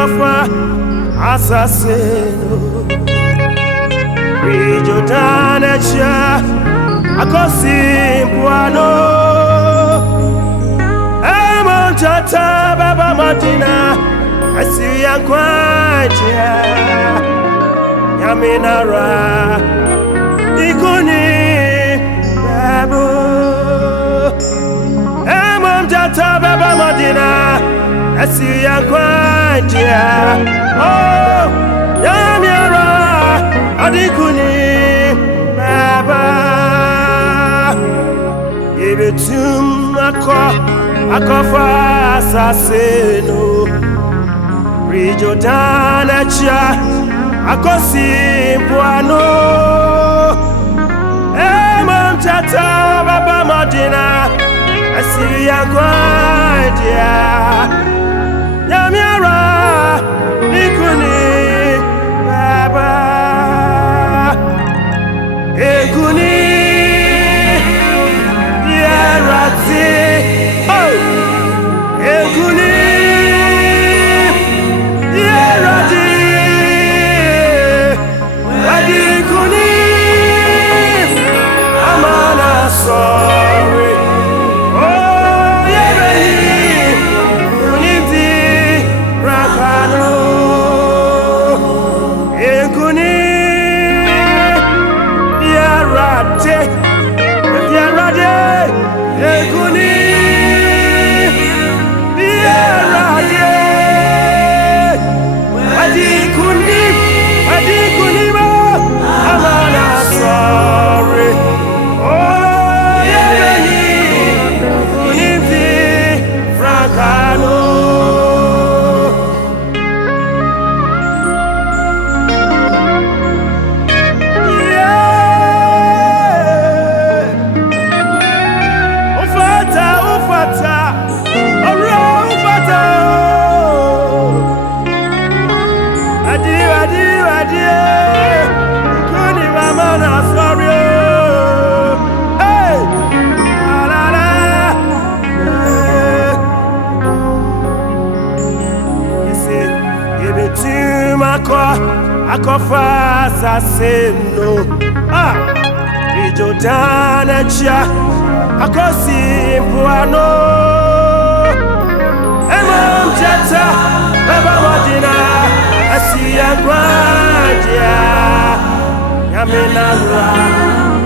Akofa assassino Rijodana cha akosi mpuano Emonchata baba madina asiya kwaja Yaminara ikuni babu Emonchata baba madina asiya kwaja Oh Yaminara adikuni baba Yebetumi Akofa assassino Rijodana cha akosi mpuano Emamchata baba madina asiya kwaja Yamiara nikuni baba Ekuni Yerati Oh Ekuni Yerati Adikuni Amana sorry Oh Yebeni Unimti Rakano Ekuni Yerati Yerati Ekuni Yerati Adikuni mo Amana sorry Oh Yebeni Unimti Francano Akofa assassino Rijodana cha akosi mpuano Emamchata baba madina asiya kwaja Yaminara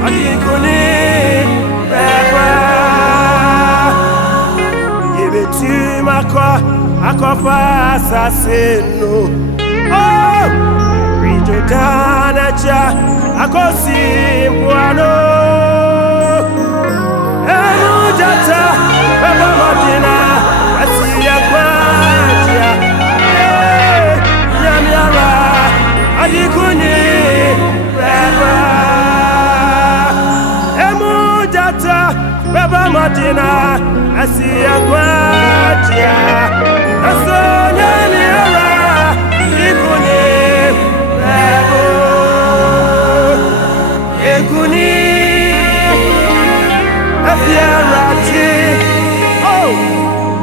adikuni baba Yebetumi Akofa assassino Oh Rijodana cha akosi mpuano Emamchata baba madina asiya kwaja Yamiara adikuni baba Emamchata baba madina asiya kwaja Aso Yamiara adikuni baba Ekuni Efiarati Oh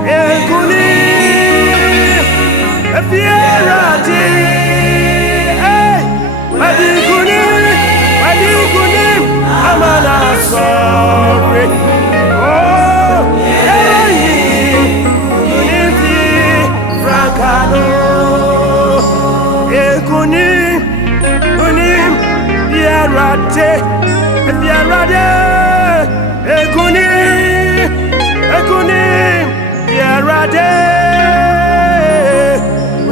Ekuni Efiarati Hey Adikuni Amana sorry Oh Hey Unimti Francano Ekuni Unim Yerate Yerate Ekuni Yerate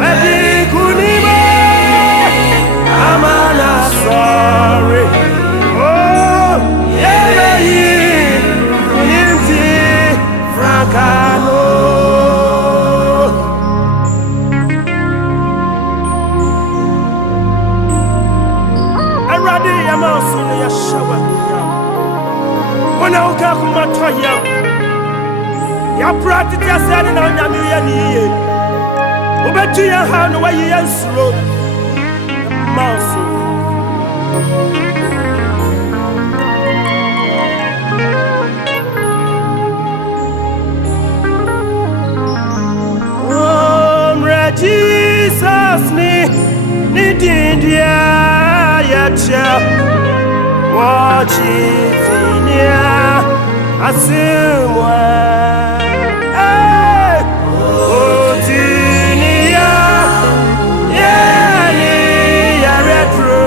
Adikuni mo Amana sorry Oh Yebeyi Unimti Francano Aradi Yamansu Yashawa Wana uka kumatoya Ya practice ya sani na onyami ya niye Ubetu ya hanu wa yi ya nsuro Yamansu Nidia yacha wachitinia asimwa otinia yani yaretro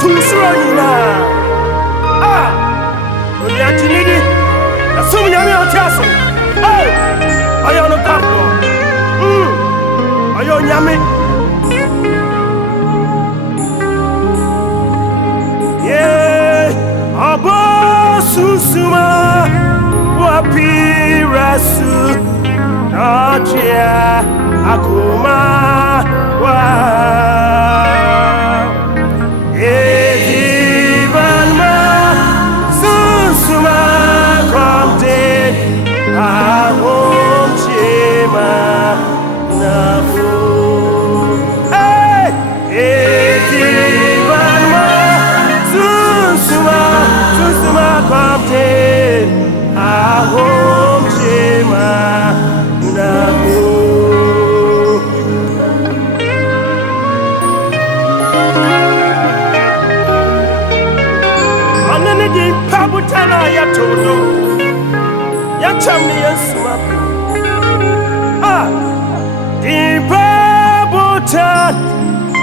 Tusurina Oniatinidi, Assuming I'm your castle. Oh, I am a couple. I am Yami. Yeah, Abo Susuma Wapirasu Nachia Akuma Wa.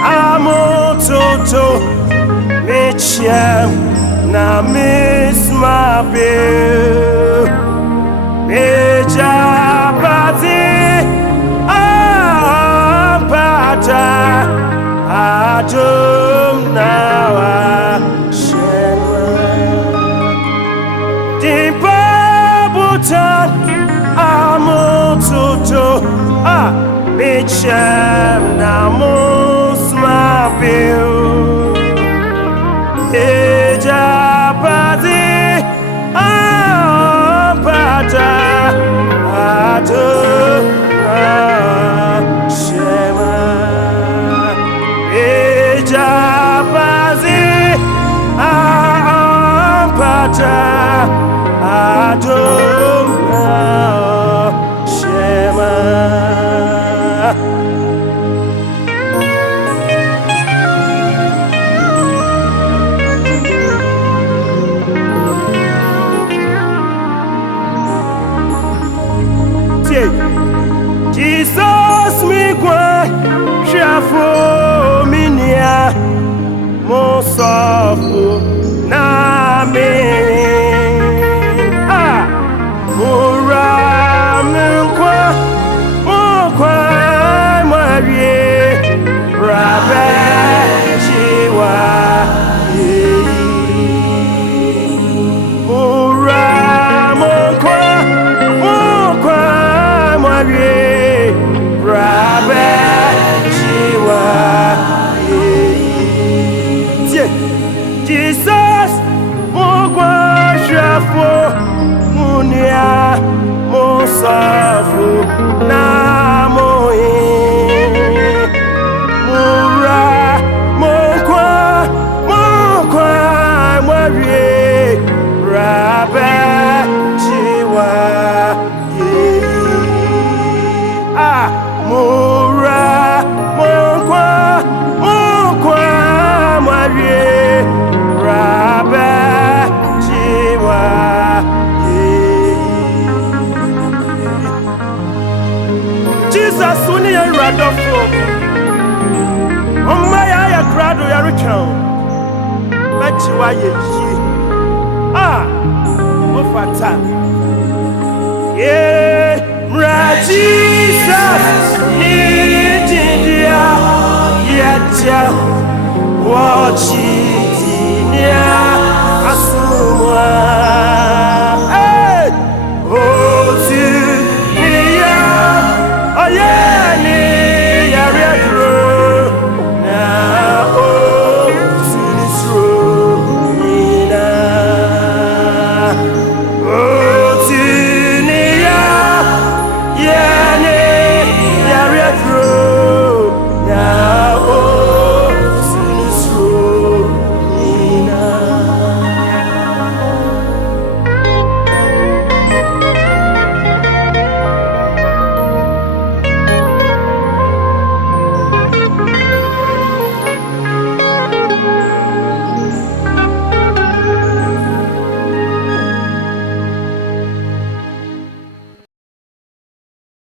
Amototo Mechem na miss my bill Mejabati Ampata Adum Nawa Shema Dimpabutan Amototo Mechem na my bill, Ejapati, Ampata, Shema, Ejapati, Ampata, Shema. Jesus mi kwa shafo minia mosafu na me mura mkwa mkwa marie rabe chiwa mura mkwa marie Jesus, Mogwashafo, Munia, Mosafu, Namoe, Mura, Mokwa, Marie, Rabbe, Chiwa, Mura, Mokwa, Marie, Rabbe, Chiwa, Jesus, when you are radofo, oh my, I grado ya recount, but you are ye, of a time, yeah, Jesus, Nidia, Yacha. Watch it, yeah, I saw.